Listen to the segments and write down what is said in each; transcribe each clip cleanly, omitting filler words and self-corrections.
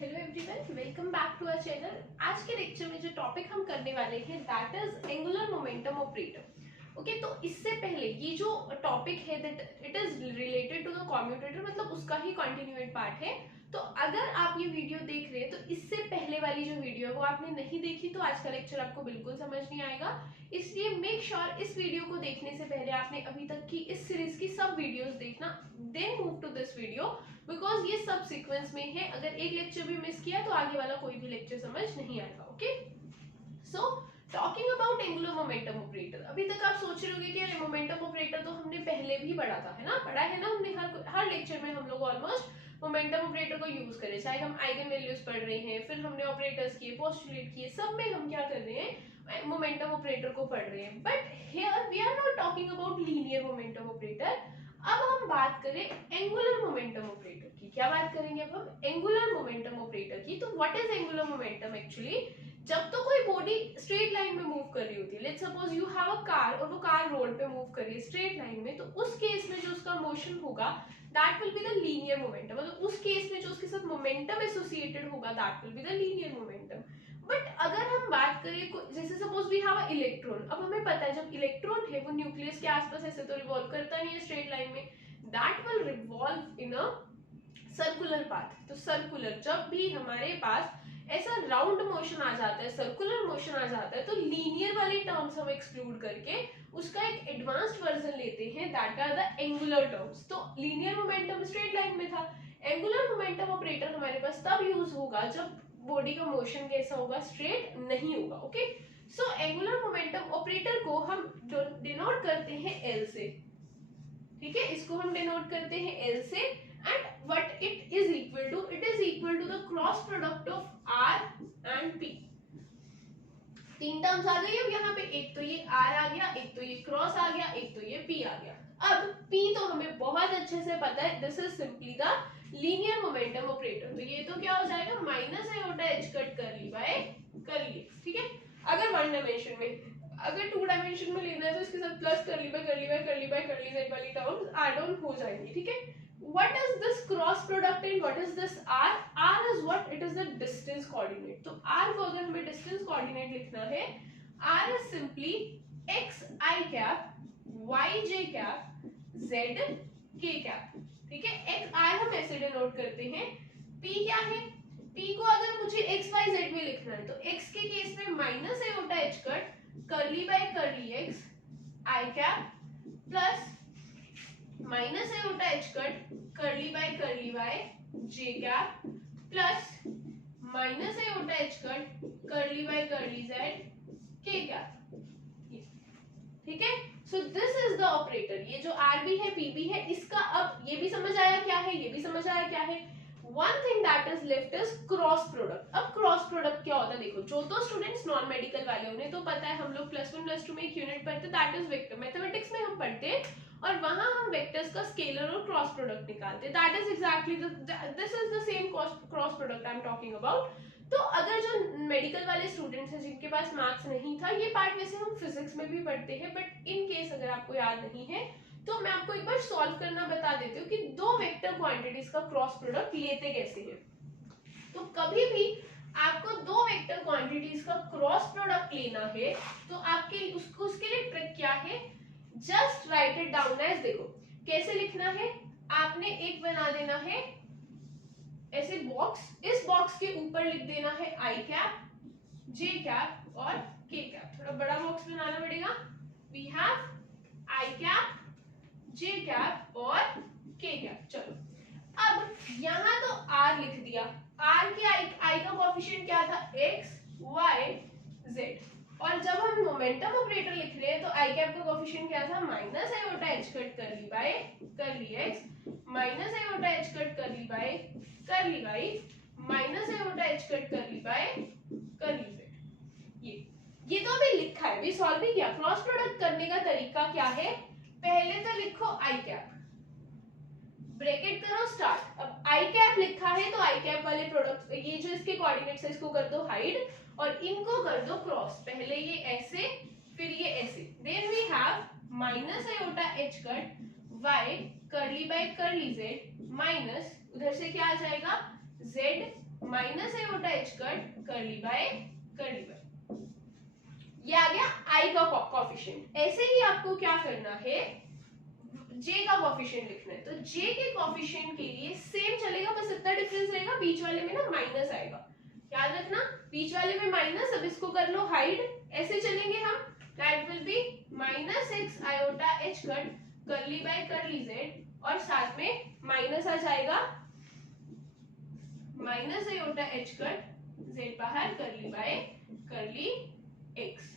Hello everyone, welcome back to our channel. आज के lecture में जो टॉपिक हम करने वाले हैं that is angular momentum operator. Okay, तो इससे पहले ये जो टॉपिक है that it is related to the commutator, मतलब उसका ही कंटिन्यूएट पार्ट है। तो अगर आप ये वीडियो देख रहे हैं तो इससे पहले वाली जो वीडियो है वो आपने नहीं देखी तो आज का लेक्चर आपको बिल्कुल समझ नहीं आएगा। इसलिए मेक श्योर इस वीडियो को देखने से पहले आपने अभी तक की इस सीरीज की सब वीडियोस देखना, then move to this video, because ये सब सीक्वेंस में है। अगर एक लेक्चर भी मिस किया तो आगे वाला कोई भी लेक्चर समझ नहीं आएगा। Okay, so talking about angular momentum operator, अभी तक आप सोच रहे होंगे कि मोमेंटम ऑपरेटर तो हमने पहले भी पढ़ा था, है ना, पढ़ा है ना हमने, हर लेक्चर में हम लोग ऑलमोस्ट मोमेंटम ऑपरेटर को यूज करें, चाहे हम आइगन वैल्यूज पढ़ रहे हैं, फिर हमने ऑपरेटर्स किए, पोस्टुलेट किए, सब में हम क्या कर रहे हैं, मोमेंटम ऑपरेटर को पढ़ रहे हैं। But here we are not talking about linear momentum operator. अब हम बात करें एंगुलर मोमेंटम ऑपरेटर की। क्या बात करेंगे अब हम एंगुलर मोमेंटम ऑपरेटर की। तो what is angular momentum actually? जब तो कोई बॉडी स्ट्रेट लाइन में मूव कर रही होती है, let's suppose you have a car और वो कार रोड पे मूव कर रही है स्ट्रेट लाइन में, तो उस केस में जो उसका मोशन होगा that will be the linear momentum, मतलब उस केस में जो उसके साथ मोमेंटम एसोसिएटेड होगा that will be the linear momentum. But अगर हम बात करें, जैसे suppose we have a electron, अब हमें पता है जब इलेक्ट्रॉन है वो न्यूक्लियस के आसपास ऐसे तो रिवॉल्व करता नहीं है स्ट्रेट लाइन में, that will revolve in a circular path. तो सर्कुलर, जब भी हमारे पास ऐसा राउंड मोशन आ जाता है, सर्कुलर मोशन आ जाता है, तो लीनियर वाली टर्म्स हम एक्सक्लूड करके उसका एक एडवांस्ड वर्जन लेते हैं that are the angular terms. तो लीनियर मोमेंटम स्ट्रेट लाइन में था, एंगुलर मोमेंटम ऑपरेटर हमारे पास तब यूज होगा जब बॉडी का मोशन कैसा होगा, स्ट्रेट नहीं होगा। Okay, so angular momentum operator को हम डिनोट करते हैं एल से। ठीक है, इसको हम डिनोट करते हैं एल से। And what it is equal to, it is equal to the cross product of R and P. तीन टर्म्स आ गई अब यहाँ पे, एक तो ये आर आ गया, एक तो ये क्रॉस आ गया, एक तो ये पी आ गया। अब पी तो हमें बहुत अच्छे से पता है, this is simply the linear momentum operator. तो ये तो क्या हो जाएगा, माइनस आयोटा एच कट कर ली बाय कर ली। ठीक है, अगर वन डायमेंशन में, अगर टू डायमेंशन में लेना है तो इसके साथ प्लस कर ली बाय कर ली बाय कर ली बाय कर ली जेड वाली टर्म्स ऐड ऑन हो जाएंगी। ठीक है, what is this cross product and what is this r? r is what? It is the distance coordinate. तो r को अगर हमें distance coordinate लिखना है, r is simply x I cap, y j cap, z k cap। ठीक है, x r हम ऐसे डिनोट करते हैं, p क्या है, p को अगर मुझे x y z में लिखना है तो x के केस में minus iota h cut curly by करली x I cap plus minus iota h cut curly by J cap plus minus iota h cut curly by करली जेड के cap. ठीक है, सो दिस इज द ऑपरेटर। ये जो R B है, P B है, इसका अब ये भी समझ आया क्या है, ये भी समझ आया क्या है। One thing that is left is cross product. अब क्रॉस प्रोडक्ट क्या होता है, देखो जो तो स्टूडेंट्स नॉन मेडिकल वाले उन्हें तो पता है, हम लोग प्लस वन प्लस टू में एक यूनिट पढ़ते दैट इज वेक्टर, मैथमेटिक्स में हम पढ़ते हैं और वहां हम वेक्टर्स का स्केलर और क्रॉस प्रोडक्ट निकालते हैं। That is exactly this is the same cross product I am talking about. तो अगर जो मेडिकल वाले स्टूडेंट्स हैं जिनके पास मैथ्स नहीं था, ये पार्ट वैसे हम फिजिक्स में भी पढ़ते हैं, बट इन केस अगर आपको याद नहीं है तो मैं आपको एक बार सॉल्व करना बता देती हूँ कि दो वेक्टर क्वांटिटीज का क्रॉस प्रोडक्ट लेते कैसे हैं। तो कभी भी आपको दो वेक्टर क्वांटिटीज का क्रॉस प्रोडक्ट लेना है तो आपके उसके लिए ट्रिक क्या है, just write it down as, देखो कैसे लिखना है, आपने एक बना देना है ऐसे बॉक्स, इस बॉक्स के ऊपर लिख देना है आई कैप, जे कैप और के कैप। थोड़ा बड़ा बॉक्स बनाना पड़ेगा, we have I cap, J cap और के कैप। चलो अब यहाँ तो r लिख दिया, r के i का कोएफिशिएंट क्या था, x y z, और जब हम मोमेंटम ऑपरेटर लिख रहे हैं तो i कैप का कोएफिशिएंट क्या था, माइनस आयोटा h कट कर ली बाय कर ली x minus iota h cut कर ली बाय कर ली y minus iota h cut कर ली बाय कर ली z। ये तो अभी लिखा है, भी सॉल्व भी किया। क्रॉस प्रोडक्ट करने का तरीका क्या है, पहले तो लिखो आई कैप, ब्रैकेट करो स्टार्ट। अब आई कैप लिखा है तो आई कैप वाले प्रोडक्ट, ये जो इसके कोऑर्डिनेट्स है इसको कर दो हाइड और इनको कर दो क्रॉस, पहले ये ऐसे फिर ये ऐसे, then we have minus iota h cut y curly by curly z minus उधर से क्या आ जाएगा z minus iota h cut curly by curly by. ये आ गया आई का कोफिशिएंट। ऐसे ही आपको क्या करना है, जे का कोफिशिएंट लिखना है। तो जे के कोफिशिएंट के लिए सेम चलेगा, बस इतना डिफरेंस रहेगा, बीच वाले में ना माइनस आएगा, याद रखना बीच वाले में माइनस। अब इसको कर लो हाइड, ऐसे चलेंगे हम, that will be minus x iota h cut curly by करली जेड, और साथ में माइनस आ जाएगा minus iota h cut Z बाहर करली बाय करली एक्स।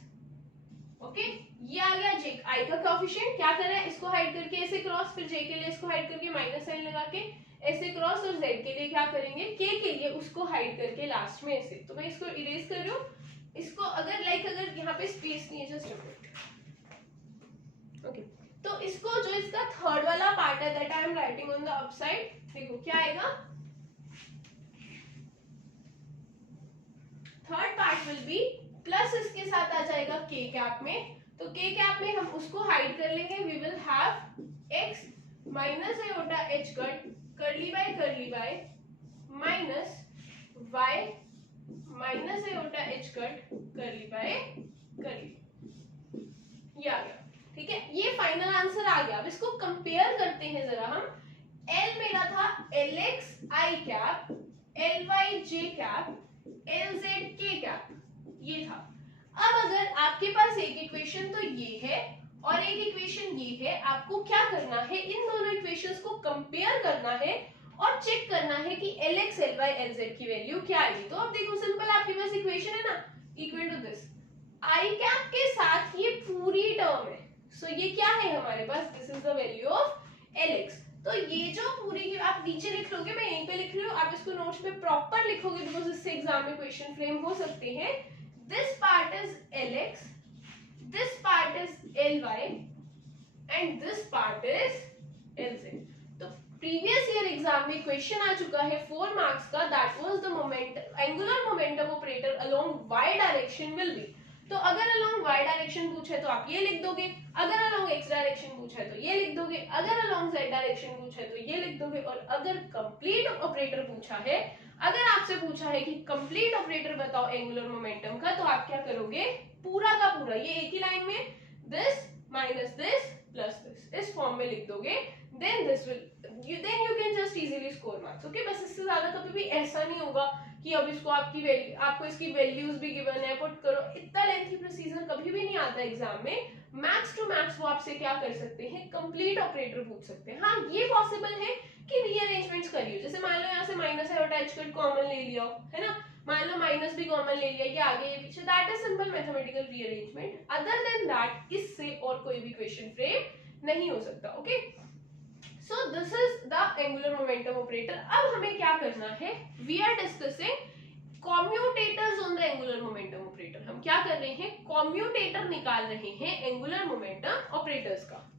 ओके, ये आ गया जे आई का कोएफिशिएंट। क्या कर रहा है, इसको हाइड करके ऐसे क्रॉस, फिर जे के लिए इसको हाइड करके माइनस साइन लगा के ऐसे क्रॉस, और जेड के लिए क्या करेंगे, के लिए उसको हाइड करके लास्ट में ऐसे। तो मैं इसको इरेज कर रही हूँ, इसको अगर अगर यहाँ पे स्पेस नहीं है, जस्ट ओके, तो इसको जो इसका थर्ड वाला पार्ट है that I am writing on the upside, देखो क्या आएगा, third part will be plus इसके साथ आ जाएगा के कैप में। तो के कैप में हम उसको हाइड कर लेंगे, we will have x minus iota h cut curly by minus y minus iota h cut curly by curly. ये आ गया, ठीक है, ये फाइनल आंसर आ गया। अब इसको कंपेयर करते हैं जरा हम। L मेरा था Lx i cap, Ly j cap, Lz k cap, ये था। अब अगर आपके पास एक इक्वेशन तो ये है और एक इक्वेशन ये है, आपको क्या करना है, इन दोनों इक्वेशंस को कंपेयर करना है और चेक करना है कि Lx Ly Lz की वैल्यू क्या आएगी। तो अब देखो सिंपल, आपके पास इक्वेशन है ना, equal to this i cap के साथ ये पूरी टर्म है, सो ये क्या है हमारे पास, this is the value of Lx। तो ये जो पूरी की आप नीचे लिख लोगे, मैं यहीं पे लिख रही हूँ, आप इसको नोट्स में प्रॉपर लिखोगे बिकॉज इससे एग्जाम में क्वेश्चन फ्रेम हो सकते हैं। This part is Lx, this part is Ly and this part is Lz। तो प्रीवियस ईयर एग्जाम में क्वेश्चन आ चुका है 4 मार्क्स का, that was the moment angular momentum operator along y direction will be. तो अगर अलोंग y डायरेक्शन पूछे तो आप ये लिख दोगे, अगर अलोंग x डायरेक्शन पूछा है तो ये लिख दोगे, अगर अलोंग z डायरेक्शन पूछा है तो ये लिख दोगे, और अगर कंप्लीट ऑपरेटर पूछा है, अगर आपसे पूछा है कि कंप्लीट ऑपरेटर बताओ एंगुलर मोमेंटम का, तो आप क्या करोगे, पूरा का पूरा ये एक ही लाइन में this minus this plus this इस फॉर्म में लिख दोगे, then this will you can just easily score marks. Okay, बस इससे ज्यादा कभी भी ऐसा नहीं होगा कि अब इसको आपको इसकी वैल्यूज भी गिवन है, पुट करो, इतना लेंथी प्रोसीजर कभी भी नहीं आता एग्जाम में। मैक्स टू मैक्स वो आपसे क्या कर सकते हैं, कंप्लीट ऑपरेटर पूछ सकते हैं। हाँ, ये पॉसिबल है कि रीअरेंजमेंट्स करिए, जैसे मान लो यहाँ से minus iota h cut common ले लिया है ना, मान लो माइनस भी कॉमन ले लिया, ये आगे ये पीछे, that is simple mathematical rearrangement. Other than that इससे और कोई भी क्वेश्चन फ्रेम नहीं हो सकता। Okay, so this is the angular momentum operator. अब हमें क्या करना है, we are discussing commutators on the angular momentum operator. हम क्या कर रहे हैं, कॉम्यूटेटर निकाल रहे हैं एंगुलर मोमेंटम ऑपरेटर्स का।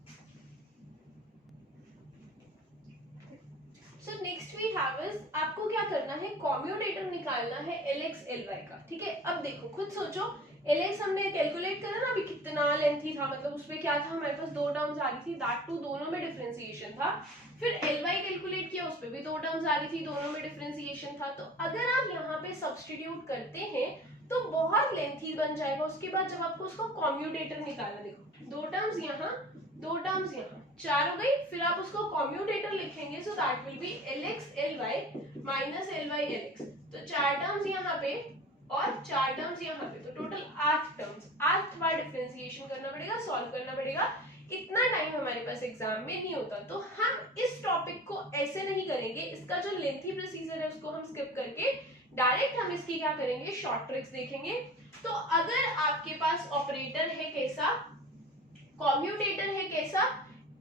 So next we have is, आपको क्या करना है, कॉम्यूटेटर निकालना है Lx Ly का। ठीक है, अब देखो खुद सोचो, Lx हमने कैलकुलेट करा ना अभी, कितना लेंथी था, मतलब उसमें क्या था, हमारे पास 2 टर्म्स आ रही थी, दैट टू दोनों में डिफरेंशिएशन था। फिर Ly कैलकुलेट किया, उसपे भी 2 टर्म्स आ रही थी, दोनों में डिफरेंशिएशन था। तो अगर आप यहाँ पे सब्स्टिट्यूट करते हैं तो बहुत लेंथी बन जाएगा। उसके बाद जब आपको उसका कॉम्यूटेटर निकालना, देखो 2 टर्म्स यहाँ, 2 टर्म्स यहाँ, 4 हो गई, फिर आप उसको कॉम्यूटेटर लिखेंगे, सो that will B Lx Ly minus Ly Lx। तो 4 टर्म्स यहाँ पे और 4 टर्म्स यहाँ पे, तो टोटल 8 टर्म्स। 8 बार डिफरेंशिएशन करना पड़ेगा, सॉल्व करना पड़ेगा, इतना टाइम हमारे पास एग्जाम में नहीं होता। तो हम इस टॉपिक को ऐसे नहीं करेंगे, इसका जो लेंथी प्रोसीजर है उसको हम स्किप करके डायरेक्ट हम इसकी क्या करेंगे, शॉर्ट ट्रिक्स देखेंगे। तो अगर आपके पास ऑपरेटर है कैसा, कॉम्यूटेटर है कैसा,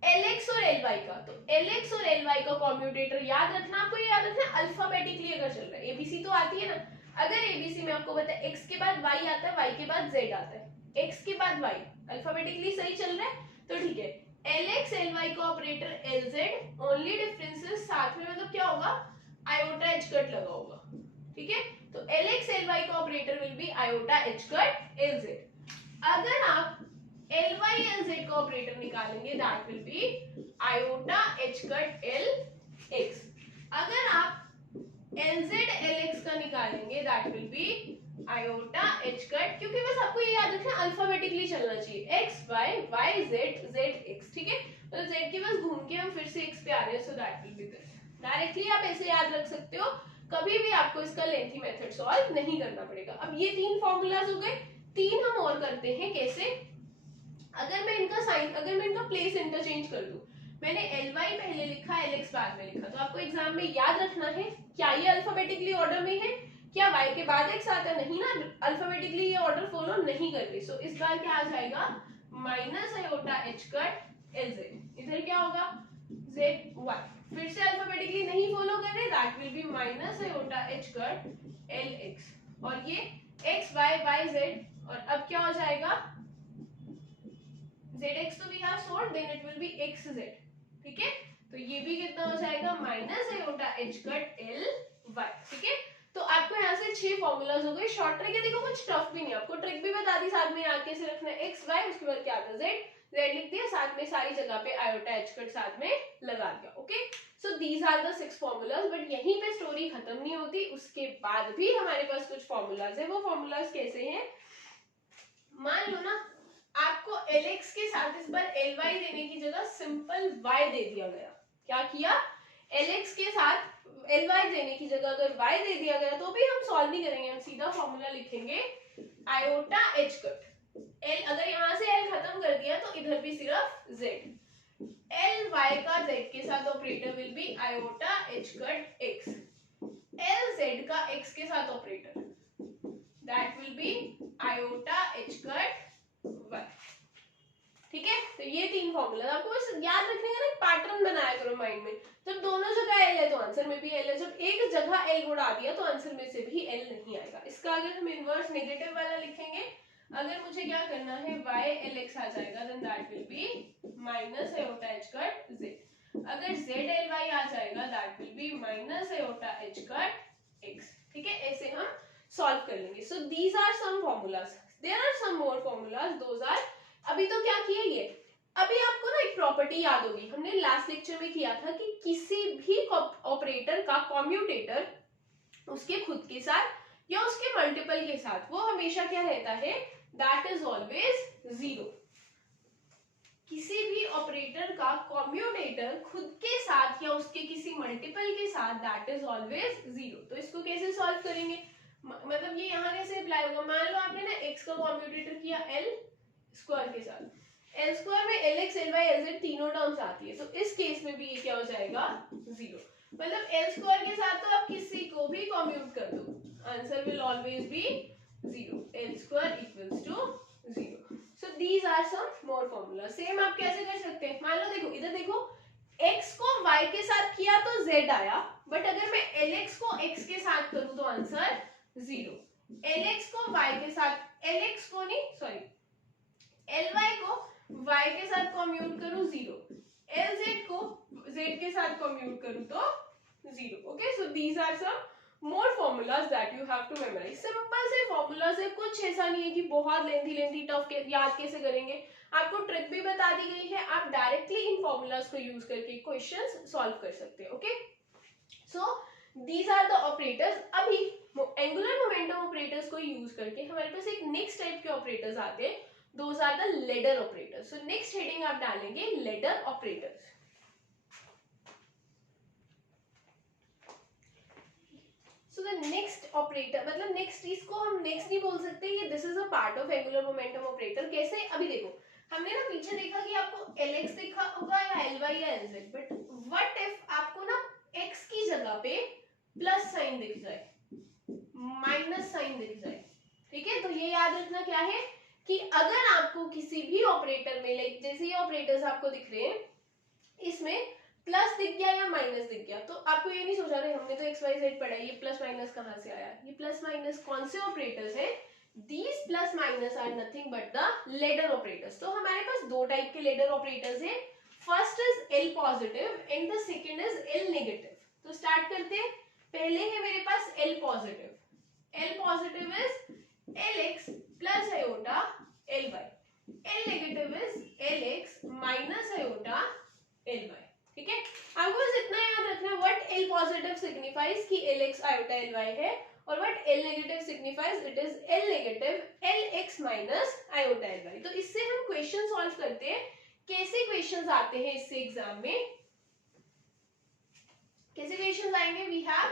Lx और Ly का, तो Lx और Ly का कॉम्यूटेटर याद रखना, आपको ये याद रखना अल्फाबेटिकली अगर चल रहा है, एबीसी तो आती है ना, अगर एबीसी में आपको पता है x के बाद y आता है, y के बाद z आता है, x के बाद y, अल्फाबेटिकली सही चल रहा है तो ठीक है। Lx Ly का ऑपरेटर Lz, ओनली डिफरेंसेस साथ में मतलब क्या होगा, आयोटा एच कट लगा होगा। ठीक है, तो Lx Ly का operator will be iota h cut Lz। अगर आप Ly Lz का ऑपरेटर निकालेंगे, that will be iota h cut Lx। अगर आप Lz Lx का निकालेंगे that will be iota h cut, क्योंकि बस आपको ये याद रखना अल्फाबेटिकली चलना चाहिए, x y, y z, z x, ठीक है। तो जेड के पास घूम के हम फिर से एक्स पे आ रहे हैं, सो that will B this. Directly आप ऐसे याद रख सकते हो, कभी भी आपको इसका लेंथी मेथड सॉल्व नहीं करना पड़ेगा। अब ये 3 फॉर्मूलाज हो गए, 3 हम और करते हैं। कैसे? अगर मैं इनका प्लेस इंटरचेंज कर दूं, मैंने Ly पहले लिखा, Lx बाद में लिखा, तो आपको एग्जाम में याद रखना है क्या ये अल्फाबेटिकली ऑर्डर में है, क्या y के बाद x आता नहीं ना, अल्फाबेटिकली ये ऑर्डर फॉलो नहीं कर रही। सो इस बार क्या आ जाएगा, minus iota h cut Lz, इधर क्या होगा Zy, फिर से अल्फाबेटिकली नहीं फॉलो कर रहे, that will be minus iota h cut Lx, और ये x y y z, और अब क्या हो जाएगा zx तो we have solved, then it will be xz, ठीक है। तो ये भी कितना हो जाएगा, minus iota h cut L y, ठीक है। तो आपको यहाँ से 6 फॉर्मूलाज हो गए। शॉर्ट ट्रिक है, देखो कुछ टफ भी नहीं, आपको ट्रिक भी बता दी, साथ में याद कैसे रखना है, एक्स वाई, उसके बाद क्या आता है जेड लिख दिया, साथ में सारी जगह पे आयोटा एच कट साथ में लगा दिया। Okay, so these are the 6 formulas, but यहीं पे स्टोरी खत्म नहीं होती, उसके बाद भी हमारे पास कुछ फॉर्मूलाज है। वो फॉर्मूलाज कैसे हैं, मान लो ना आपको Lx के साथ इस बार Ly देने की जगह सिंपल y दे दिया गया। क्या किया, Lx के साथ Ly देने की जगह अगर y दे दिया गया तो भी हम सॉल्व नहीं करेंगे, हम सीधा फॉर्मूला लिखेंगे आयोटा एच कट L, अगर यहाँ से L खत्म कर दिया तो इधर भी सिर्फ Z, Ly का Z के साथ operator will be iota h cut x, Lz का x के साथ operator that will be iota h cut y, ठीक है। तो ये 3 फॉर्मूला आपको बस याद रखने का ना, पैटर्न बनाया करो माइंड में, जब दोनों जगह L है तो आंसर में भी L है, जब एक जगह L उड़ा दिया तो आंसर में से भी L नहीं आएगा। इसका अगर हम इनवर्स नेगेटिव वाला लिखेंगे, अगर मुझे क्या करना है y Lx आ जाएगा, then that will be minus iota h cut z, अगर z Ly आ जाएगा that will be minus iota h cut x, ठीक है। ऐसे हम सॉल्व कर लेंगे। So these are some formulas, there are some more formulas, those are, अभी तो क्या किया ये, अभी आपको ना एक प्रॉपर्टी याद होगी, हमने लास्ट लेक्चर में किया था कि किसी भी ऑपरेटर का कॉम्यूटेटर उसके खुद के साथ या उसके मल्टीपल के साथ वो हमेशा क्या रहता है, दैट इज ऑलवेज 0। किसी भी ऑपरेटर का कॉम्यूटेटर खुद के साथ या उसके किसी मल्टीपल के साथ दैट इज ऑलवेज 0। तो इसको कैसे सॉल्व करेंगे, मतलब ये यहाँ कैसे अप्लाई होगा, मान लो आपने ना x का कॉम्यूटेटर किया l स्क्वायर के साथ, l स्क्वायर में lx ly lz तीनों टर्म्स आती है, तो इस केस में भी ये क्या हो जाएगा 0, मतलब l स्क्वायर के साथ तो आप किसी को भी कॉम्यूट कर दो, answer will always be 0, l square equals to 0। So these are some more formula. Same आप कैसे कर सकते हैं, मान लो देखो इधर देखो, x को y के साथ किया तो z आया, बट अगर मैं lx को x के साथ करूं तो आंसर 0, lx को y के साथ, lx को नहीं सॉरी ly को y के साथ कॉम्यूट करूं 0, lz को z के साथ कॉम्यूट करूं तो 0। Okay, so these are some more formulas that you have to memorise. Simple से फॉर्मूलाज है, कुछ ऐसा नहीं है कि बहुत लेंथी टफ के याद कैसे करेंगे, आपको ट्रिक भी बता दी गई है, आप डायरेक्टली इन फॉर्मूलाज को यूज करके क्वेश्चंस सॉल्व कर सकते हैं। Okay, so these are the operators. अभी एंगुलर मोमेंटम ऑपरेटर्स को यूज करके हमारे पास एक नेक्स्ट टाइप के ऑपरेटर्स आते हैं, those are the ladder operators. So next heading आप डालेंगे ladder operators. So the next operator, मतलब नेक्स्ट, इसको हम नेक्स्ट नहीं बोल सकते, ये this is a part of angular momentum operator. कैसे, अभी देखो हमने ना पीछे देखा कि आपको Lx देखा होगा या Ly या Lz, बट व्हाट इफ आपको ना x की जगह पे प्लस साइन दिख जाए, माइनस साइन दिख जाए, ठीक है। तो ये याद रखना क्या है कि अगर आपको किसी भी ऑपरेटर में, लाइक जैसे ये ऑपरेटर्स आपको दिख रहे हैं, इसमें प्लस दिख गया या माइनस दिख गया, तो आपको ये नहीं सोचा रहे हमने तो एक्स वाई जेड पढ़ा है, ये प्लस माइनस कहाँ से आया, ये प्लस माइनस कौन से ऑपरेटर्स है, these plus minus are nothing but the ladder operators। तो हमारे पास दो टाइप के ladder operators हैं, first is L positive and the second is L negative. तो स्टार्ट करते हैं, पहले है मेरे पास L positive, L positive is Lx plus iota Ly, L negative is Lx minus iota Ly, ठीक है। आपको बस इतना याद रखना है व्हाट L पॉजिटिव सिग्निफाइज कि Lx आयोटा Ly है, और what L negative signifies, it is L negative Lx minus iota Ly। तो इससे हम क्वेश्चन सॉल्व करते हैं। कैसे क्वेश्चंस आते हैं इससे एग्जाम में, कैसे क्वेश्चंस आएंगे, we have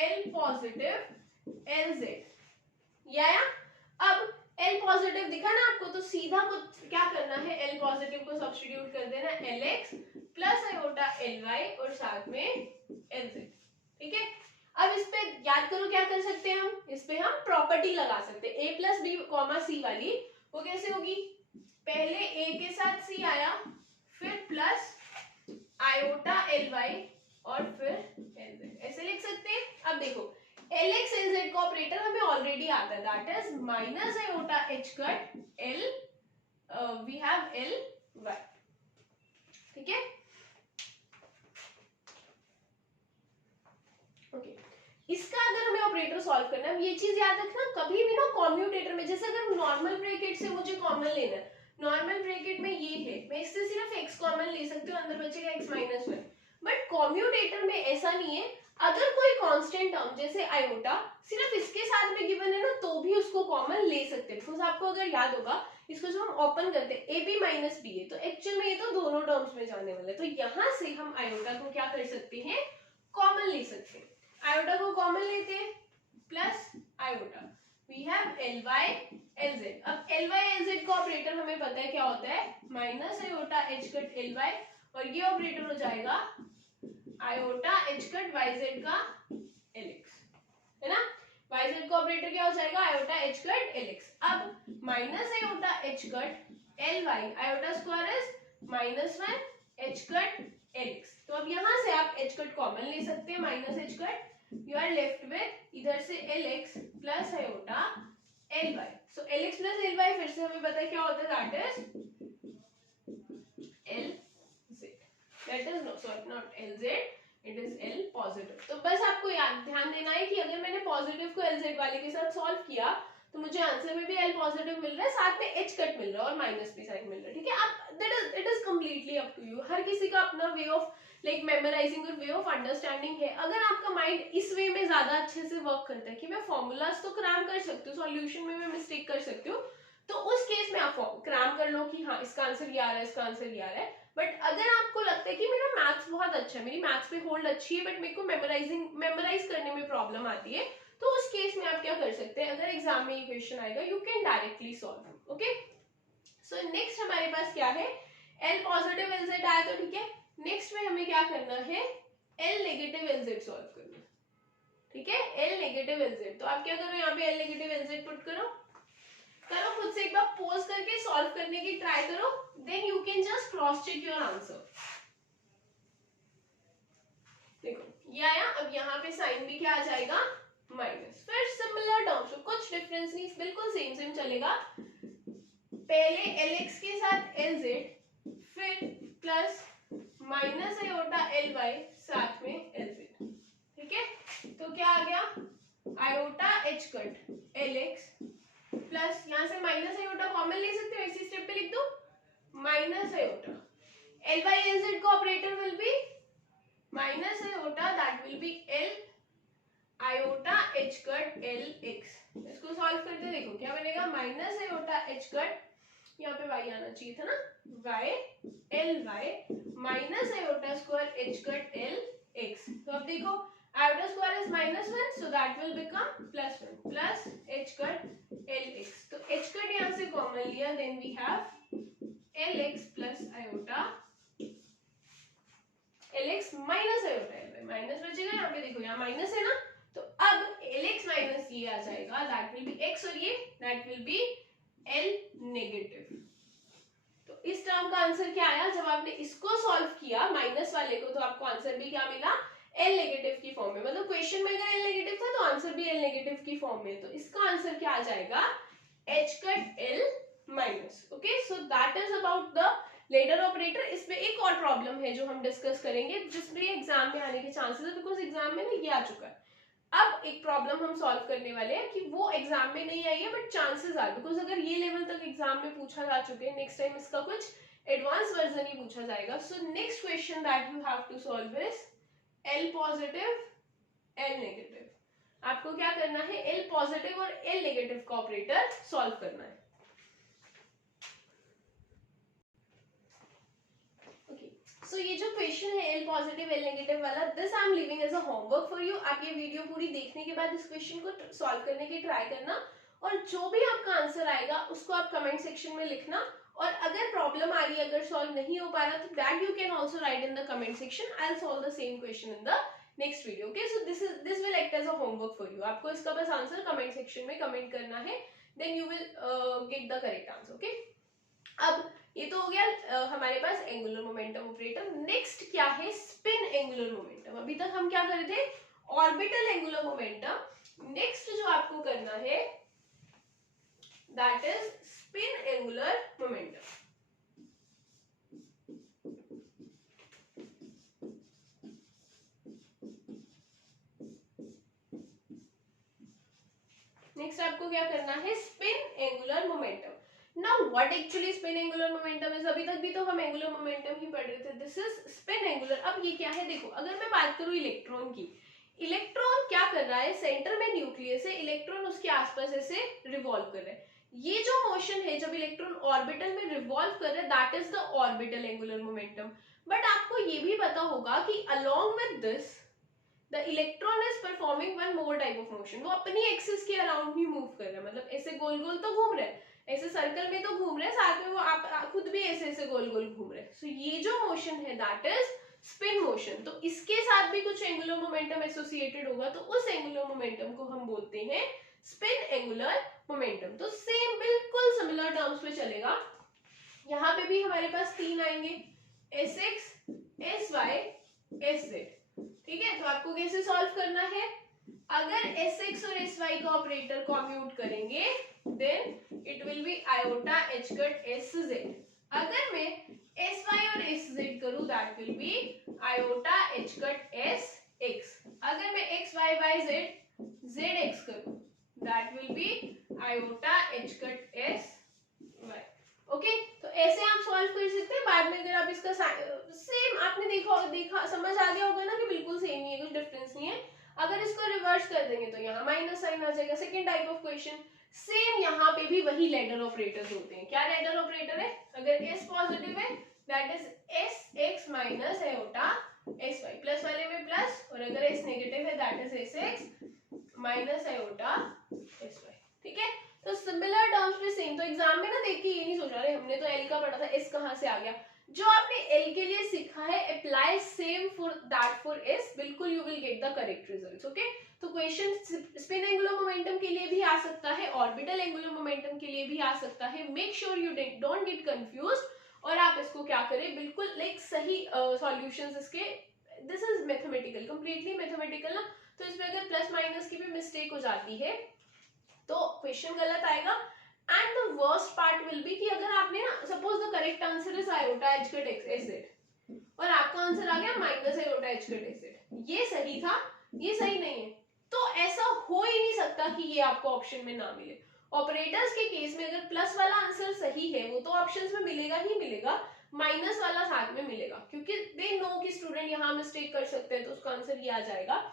L positive Lz, या अब L पॉजिटिव दिखा ना आपको, तो सीधा को क्या करना है, L पॉजिटिव को सब्स्टिट्यूट कर देना Lx प्लस आयोटा Ly और साथ में Lz, ठीक है। अब इस पे याद करो क्या कर सकते हैं हम, इस पे हम प्रॉपर्टी लगा सकते हैं, a प्लस बी कॉमा सी वाली। वो कैसे होगी, पहले a के साथ c आया, फिर प्लस आयोटा Ly और फिर Lz, ऐसे लिख सकते हैं। अब देखो Lx Lz का ऑपरेटर हमें ऑलरेडी आता है, that is minus iota h cut L, we have Ly, ठीक है। ओके, इसका अगर हमें ऑपरेटर सॉल्व करना है, ये चीज याद रखना, कभी भी ना कॉम्यूटेटर में, जैसे अगर नॉर्मल ब्रैकेट से मुझे कॉमन लेना है, नॉर्मल ब्रैकेट में ये है, मैं इससे सिर्फ x कॉमन ले सकती हूँ, अंदर बचेगा x माइनस 1, बट कॉम्यूटेटर में ऐसा नहीं है। अगर कोई कांस्टेंट टर्म जैसे आयोटा सिर्फ इसके साथ में गिवन है ना, तो भी उसको कॉमन ले सकते हैं। बिकॉज आपको अगर याद होगा, इसको जब हम ओपन करते हैं ए बी माइनस बी है, तो एक्चुअल में ये तो दोनों टर्म्स में जाने वाला है, तो यहाँ से हम आयोटा को क्या कर सकते हैं, कॉमन ले सकते हैं। आयोटा को कॉमन लेते हैं, plus iota, we have Ly Lz। अब Ly Lz का ऑपरेटर हमें पता है क्या होता है, minus iota h cut Ly, और ये ऑपरेटर हो जाएगा आयोटा h कट yz का Lx, है ना। yz का ऑपरेटर क्या हो जाएगा, आयोटा h कट Lx। अब minus iota h cut Ly, iota स्क्वायर is minus 1 h cut Lx। तो अब यहाँ से आप h कट कॉमन ले सकते हैं, minus h cut, you are left with इधर से Lx plus iota Ly। so Lx plus Ly फिर से हमें पता है क्या होता है, that is Lz, that is no sorry not Lz, it is L positive. तो बस आपको याद ध्यान देना है कि अगर मैंने पॉजिटिव को Lz वाले के साथ सॉल्व किया, तो मुझे आंसर में भी L पॉजिटिव मिल रहा है, साथ में H कट मिल रहा है और माइनस भी साइन मिल रहा है, ठीक है। आप that is, it is completely up to you, हर किसी का अपना वे ऑफ लाइक मेमोराइजिंग और वे ऑफ अंडरस्टैंडिंग है। अगर आपका माइंड इस वे में ज्यादा अच्छे से वर्क करता है कि मैं फॉर्मूलाज तो क्रैम कर सकती हूँ, सॉल्यूशन में मैं मिस्टेक कर सकती हूँ, तो उस केस में आप क्रैम कर लो कि हाँ इसका आंसर ये आ रहा है, इसका आंसर ये आ रहा है। बट अगर आपको लगता है कि मेरा मैथ्स बहुत अच्छा है, मेरी मैथ्स पे होल्ड अच्छी है, बट मेरे को मेमोराइज करने में प्रॉब्लम आती है, तो उस केस में आप क्या कर सकते हैं, अगर एग्जाम में ये क्वेश्चन आएगा, you can directly solve. Okay, so next हमारे पास क्या है, L पॉजिटिव Lz आया, तो ठीक है। नेक्स्ट में हमें क्या करना है, L नेगेटिव Lz सॉल्व करना, ठीक है। L नेगेटिव Lz, तो आप क्या करो, यहाँ पे L नेगेटिव Lz पुट करो खुद से एक बार पॉज करके सॉल्व करने की ट्राई करो, then you can just cross check your answer. देखो ये आया, अब यहाँ पे साइन भी क्या आ जाएगा, माइनस। फिर सिमिलर टर्म्स, कुछ डिफरेंस नहीं, बिल्कुल सेम सेम चलेगा। पहले Lx के साथ Lz, फिर प्लस माइनस आयोटा Ly साथ में Lz, ठीक है। तो क्या आ गया, iota h cut Lx plus, यहाँ से माइनस आयोटा कॉमन ले सकते हो, इसी स्टेप पे लिख दो, माइनस आयोटा Ly Lz का operator will be minus iota, that will B L iota h cut Lx। इसको सॉल्व करते देखो क्या बनेगा, माइनस आयोटा h कट, यहाँ पे y आना चाहिए था ना, y Ly minus iota square h cut Lx। तो अब देखो आयोटा स्क्वायर is minus 1, so that will become plus 1 plus h cut Lx। तो h कट यहाँ से कॉमन लिया, then we have Lx plus iota Lx minus iota Ly, minus बचेगा, यहाँ पे देखो यहाँ माइनस है ना, तो अब Lx माइनस ये आ जाएगा, दैट विल बी x, और ये that will B L negative. तो इस टर्म का आंसर क्या आया, जब आपने इसको सॉल्व किया माइनस वाले को, तो आपको आंसर भी क्या मिला, L नेगेटिव की फॉर्म में। मतलब क्वेश्चन में अगर L नेगेटिव था तो आंसर भी L नेगेटिव की फॉर्म में, तो इसका आंसर क्या आ जाएगा, h cut L minus. Okay, so that is about the ladder operator. इसमें एक और प्रॉब्लम है जो हम डिस्कस करेंगे, जिसमें एग्जाम में आने के चांसेस है, बिकॉज एग्जाम में ना ये आ चुका है। अब एक प्रॉब्लम हम सॉल्व करने वाले हैं कि वो एग्जाम में नहीं आई है, बट चांसेस आर, बिकॉज अगर ये लेवल तक एग्जाम में पूछा जा चुके हैं, नेक्स्ट टाइम इसका कुछ एडवांस वर्जन ही पूछा जाएगा। So next question that you have to solve is L positive L negative. आपको आपको क्या करना है, L पॉजिटिव और L नेगेटिव का ऑपरेटर सॉल्व करना है। सो ये जो क्वेश्चन है L पॉजिटिव L नेगेटिव वाला, this I am leaving as a homework for you. आप ये वीडियो पूरी देखने के बाद इस क्वेश्चन को सॉल्व करने की ट्राई करना, और जो भी आपका आंसर आएगा उसको आप कमेंट सेक्शन में लिखना, और अगर प्रॉब्लम आ रही है, अगर सॉल्व नहीं हो पा रहा, तो that you can also write in the comment section. I will solve the same question in the next video. Okay, so this will act as a homework for you. आपको इसका बस आंसर कमेंट सेक्शन में comment करना है, then you will get the correct answer. Okay, अब ये तो हो गया हमारे पास एंगुलर मोमेंटम ऑपरेटर। नेक्स्ट क्या है, स्पिन एंगुलर मोमेंटम। अभी तक हम क्या कर रहे थे, ऑर्बिटल एंगुलर मोमेंटम। नेक्स्ट जो आपको करना है that is spin angular momentum. Next आपको क्या करना है, spin angular momentum. Now what actually spin angular momentum is? अभी तक भी तो हम एंगुलर मोमेंटम ही पढ़ रहे थे। This is spin angular. अब ये क्या है, देखो अगर मैं बात करूं इलेक्ट्रॉन की, इलेक्ट्रॉन क्या कर रहा है, सेंटर में न्यूक्लियस है, इलेक्ट्रॉन उसके आसपास ऐसे रिवॉल्व कर रहा है। ये जो मोशन है जब इलेक्ट्रॉन ऑर्बिटल में रिवॉल्व कर रहा है, that is the orbital angular momentum. But आपको ये भी पता होगा कि along with this the electron is performing one more type of motion. वो अपनी एक्सिस के अराउंड ही मूव कर रहा है, मतलब ऐसे गोल गोल तो घूम रहा है, ऐसे सर्कल में तो घूम रहे हैं, साथ में वो आप खुद भी ऐसे ऐसे गोल गोल घूम रहे हैं। सो ये जो मोशन है दैट इज स्पिन मोशन। तो इसके साथ भी कुछ एंगुलर मोमेंटम एसोसिएटेड होगा, तो उस एंगुलर मोमेंटम को हम बोलते हैं स्पिन एंगुलर मोमेंटम। तो सेम बिल्कुल सिमिलर टर्म्स पे चलेगा। यहाँ पे भी हमारे पास तीन आएंगे, Sx, Sy, Sz। ठीक है, तो आपको कैसे सॉल्व करना है, अगर Sx और Sy का ऑपरेटर कॉम्प्यूट करेंगे then it will be iota h cut Sz। अगर मैं Sy और Sz करूं that will be iota h cut Sx। अगर मैं x y y z zx करूं that will be iota h cut Sy। Okay, तो ऐसे आप सॉल्व कर सकते हैं। बाद में अगर आप इसका सेम आपने देखा समझ आ गया होगा ना कि बिल्कुल सेम ही है, कुछ डिफरेंस नहीं है। अगर इसको रिवर्स कर देंगे तो यहाँ माइनस साइन आ जाएगा। Second type of question, same यहाँ पे भी वही लैडर ऑपरेटर्स होते हैं। क्या लैडर ऑपरेटर है, अगर s पॉजिटिव है that is sx minus iota sy, plus वाले में प्लस, और अगर s नेगेटिव है that is sx minus iota sy। ठीक है, तो सिमिलर टर्म्स में सेम। तो एग्जाम में ना देख के ये नहीं सोच रहे हमने तो L का पढ़ा था, S कहाँ से आ गया। जो आपने L के लिए सीखा है apply same for that for S, बिल्कुल you will get the correct results. Okay, तो क्वेश्चन स्पिन एंगुलर मोमेंटम के लिए भी आ सकता है, ऑर्बिटल एंगुलर मोमेंटम के लिए भी आ सकता है। Make sure you don't get confused, और आप इसको क्या करें, बिल्कुल लाइक सही सॉल्यूशंस इसके। This is mathematical, completely mathematical ना, तो इसमें अगर प्लस माइनस की भी मिस्टेक हो जाती है तो क्वेश्चन गलत आएगा। And the worst part will be कि अगर आपने ना suppose the correct answer is iota h cut Sz और आपका आंसर आ गया minus iota h cut Sz, ये सही था, ये सही नहीं है, तो ऐसा हो ही नहीं सकता कि ये आपको ऑप्शन में ना मिले। ऑपरेटर्स के केस में अगर प्लस वाला आंसर सही है वो तो ऑप्शंस में मिलेगा ही मिलेगा, माइनस वाला साथ में मिलेगा, क्योंकि दे नो कि स्टूडेंट यहाँ मिस्टेक कर सकते हैं तो उसका आंसर ये आ जाएगा।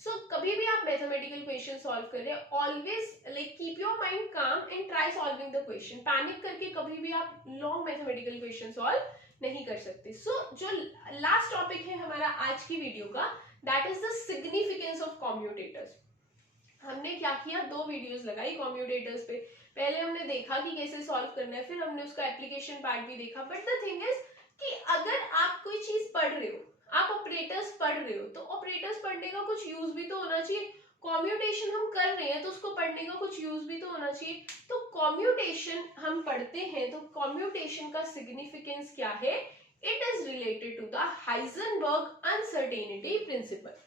सो कभी भी आप मैथमेटिकल क्वेश्चन सॉल्व कर रहे हैं, always like keep your mind calm and try solving the question. Panic करके कभी भी आप लॉन्ग मैथमेटिकल क्वेश्चन सॉल्व नहीं कर सकते। सो जो लास्ट टॉपिक है हमारा आज की वीडियो का, that is the significance of commutators. हमने क्या किया, दो वीडियोस लगाई कॉम्यूटेटर्स पे। पहले हमने देखा कि कैसे सॉल्व करना है, फिर हमने उसका एप्लीकेशन पार्ट भी देखा। बट द थिंग इज कि अगर आप कोई चीज पढ़ रहे हो, आप ऑपरेटर्स पढ़ रहे हो, तो ऑपरेटर्स पढ़ने का कुछ यूज भी तो होना चाहिए। कॉम्यूटेशन हम कर रहे हैं तो उसको पढ़ने का कुछ यूज भी तो होना चाहिए। तो कॉम्यूटेशन हम पढ़ते हैं, तो कॉम्यूटेशन का सिग्निफिकेंस क्या है, it is related to the Heisenberg uncertainty principle.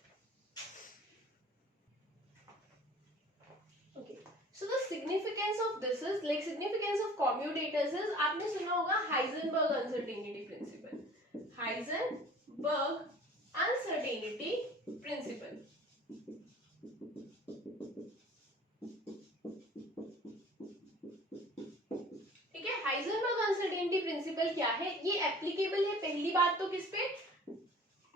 So the significance of this is like significance of commutators is, आपने सुना होगा Heisenberg uncertainty principal, Heisenberg uncertainty principal. ठीक है, हाइजेनबर्ग अनसर्टेनिटी प्रिंसिपल क्या है, ये एप्लीकेबल है पहली बात तो किस पे,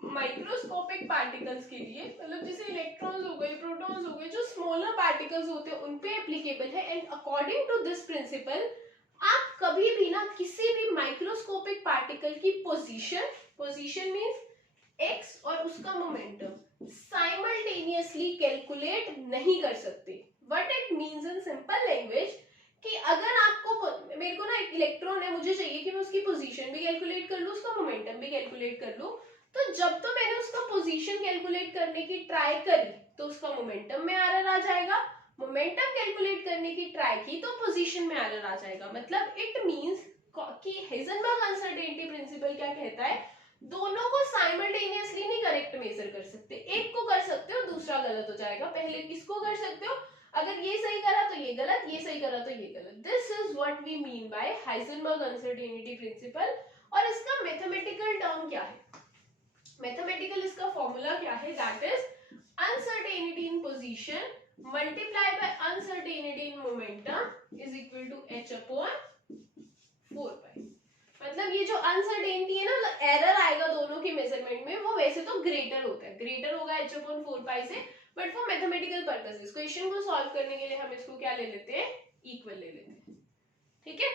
माइक्रोस्कोपिक पार्टिकल्स के लिए, मतलब जैसे इलेक्ट्रॉन्स हो गए, प्रोटॉन्स हो गए, जो स्मॉलर पार्टिकल्स होते हैं उन पे एप्लीकेबल है। And according to this principle आप कभी भी ना किसी भी माइक्रोस्कोपिक पार्टिकल की पोजीशन मींस एक्स और उसका मोमेंटम साइमल्टेनियसली कैलकुलेट नहीं कर सकते। What it means in simple language कि अगर आपको मेरे को ना एक इलेक्ट्रॉन है, मुझे चाहिए कि मैं उसकी पोजीशन भी कैलकुलेट कर लूं, उसका मोमेंटम भी कैलकुलेट कर लूं, तो जब तो मैंने उसका पोजीशन कैलकुलेट करने की ट्राई करी तो उसका मोमेंटम में एरर आ जाएगा, मोमेंटम कैलकुलेट करने की ट्राई की तो पोजीशन में एरर आ जाएगा। मतलब इट मींस कि हाइजेनबर्ग अनसर्टेनिटी प्रिंसिपल क्या कहता है, दोनों को साइमल्टेनियसली नहीं करेक्ट मेजर कर सकते, एक को कर सकते हो दूसरा गलत हो जाएगा, पहले किसको कर सकते हो, अगर ये सही करा तो ये गलत, ये सही करा तो ये गलत। This is what we mean by Heisenberg uncertainty principle. और इसका मैथमेटिकल टर्म क्या है, मैथमेटिकल इसका फॉर्मूला क्या है, that is uncertainty in position multiply by uncertainty in momentum is equal to h upon 4 pi. मतलब ये जो अनसर्टेनिटी है ना, एरर आएगा दोनों के मेजरमेंट में, वो वैसे तो ग्रेटर होता है, ग्रेटर होगा h अपॉन 4 पाई से, but for mathematical purposes question को सॉल्व करने के लिए हम इसको क्या ले लेते हैं, इक्वल ले लेते हैं, ठीक है।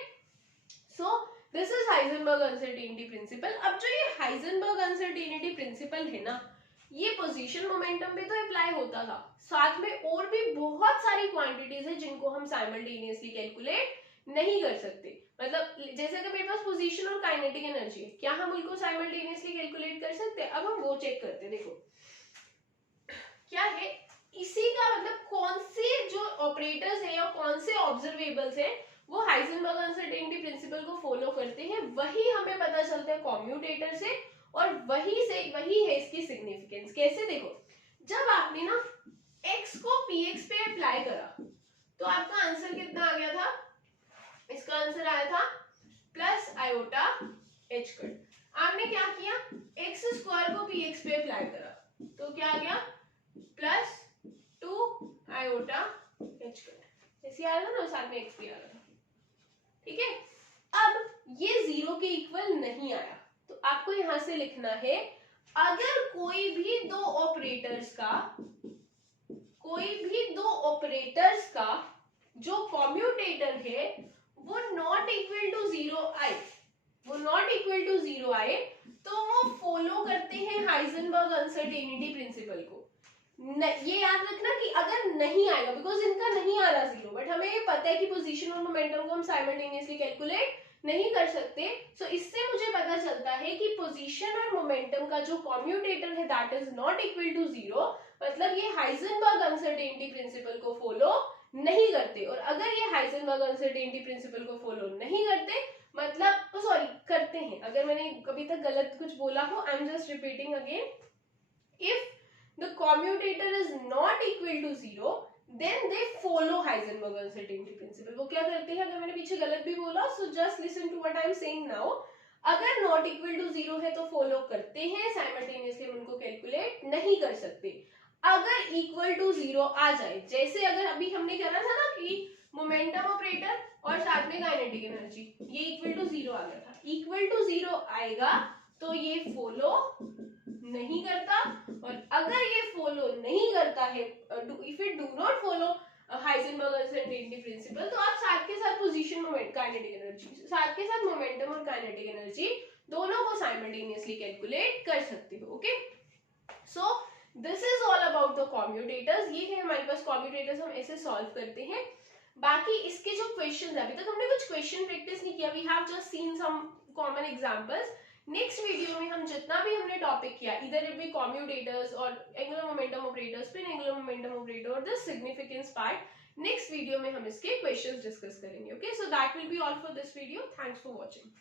सो this is Heisenberg uncertainty principal. अब जो ये हाइजेनबर्ग अनसर्टेनिटी प्रिंसिपल है ना, ये पोजीशन मोमेंटम पे तो अप्लाई होता था, साथ में और भी बहुत सारी क्वांटिटीज है जिनको हम साइमल्टेनियसली कैलकुलेट नहीं कर सकते। मतलब जैसे कि मेरे पास पोजीशन और काइनेटिक एनर्जी है, क्या हम उनको साइमल्टेनियसली कैलकुलेट कर सकते हैं? अब हम वो चेक करते हैं। देखो क्या है, इसी का मतलब कौन से जो ऑपरेटर्स है या कौन से ऑब्जर्वेबल्स है वो हाइजेनबर्ग अनसर्टेनिटी प्रिंसिपल को फॉलो करते हैं, वही हमें पता चलता है कॉम्यूटेटर से, और वही है इसकी सिग्निफिकेंस। कैसे, देखो जब आपने ना x को px पे अप्लाई करा तो आपका आंसर कितना आ गया था, इसका आंसर आया था प्लस आयोटा h कट। आपने क्या किया, x स्क्वायर को px पे अप्लाई करा तो क्या आ गया, प्लस 2 आयोटा h कट। ऐसे आ रहा ना, साथ में x भी आ रहा था, ठीक है। अब ये जीरो के इक्वल नहीं आया तो आपको यहां से लिखना है, अगर कोई भी दो ऑपरेटर्स का जो कॉम्यूटेटर है वो नॉट इक्वल टू जीरो आए, तो वो फॉलो करते हैं हाइजेनबर्ग अनसर्टेनिटी प्रिंसिपल को। ये याद रखना कि अगर नहीं आएगा, बिकॉज इनका नहीं आ रहा जीरो, बट हमें ये पता है कि पोजीशन और मोमेंटम को हम साइमल्टेनियसली कैलकुलेट नहीं कर सकते। सो इससे मुझे पता चलता है कि पोजीशन और मोमेंटम का जो कॉम्यूटेटर है that is not equal to zero, मतलब ये हाइजेनबर्ग अनसर्टेनिटी प्रिंसिपल को फॉलो नहीं करते। और अगर ये हाइजेनबर्ग अनसर्टेनिटी प्रिंसिपल को फॉलो नहीं करते, मतलब सॉरी करते हैं, अगर मैंने कभी तक गलत कुछ बोला हो, I am just repeating again, if the commutator is not equal to zero then they follow Heisenberg uncertainty principle। वो क्या करते हैं, अगर मैंने पीछे गलत भी बोला so just listen to what I am saying now, अगर not equal to zero है तो फॉलो करते हैं, साइमल्टेनियसली हम उनको कैलकुलेट नहीं कर सकते। अगर इक्वल टू जीरो आ जाए, जैसे अगर अभी हमने करा था ना कि मोमेंटम ऑपरेटर और साथ में काइनेटिक एनर्जी, ये इक्वल टू जीरो आ गया था, इक्वल टू जीरो आएगा तो ये फॉलो नहीं करता, और अगर ये फॉलो नहीं करता है, if it do not follow Heisenberg uncertainty principal, तो आप साथ के साथ पोजीशन मोमेंट काइनेटिक एनर्जी, साथ के साथ मोमेंटम और काइनेटिक एनर्जी दोनों को साइमल्टेनियसली कैलकुलेट कर सकते हो। Okay, so this is all about the commutators. ये है हमारे पास कॉम्यूटेटर्स, हम ऐसे सॉल्व करते हैं। बाकी इसके जो क्वेश्चंस है, अभी तक हमने कुछ क्वेश्चन प्रैक्टिस नहीं किया, we have just seen some common examples. Next video में हम जितना भी हमने टॉपिक किया, इधर इट बी कॉम्यूटेटर्स और angular momentum operator, spin angular momentum operator और the significance part, next video में हम इसके क्वेश्चंस डिस्कस करेंगे। Okay, so that will be all for this video. Thanks for watching.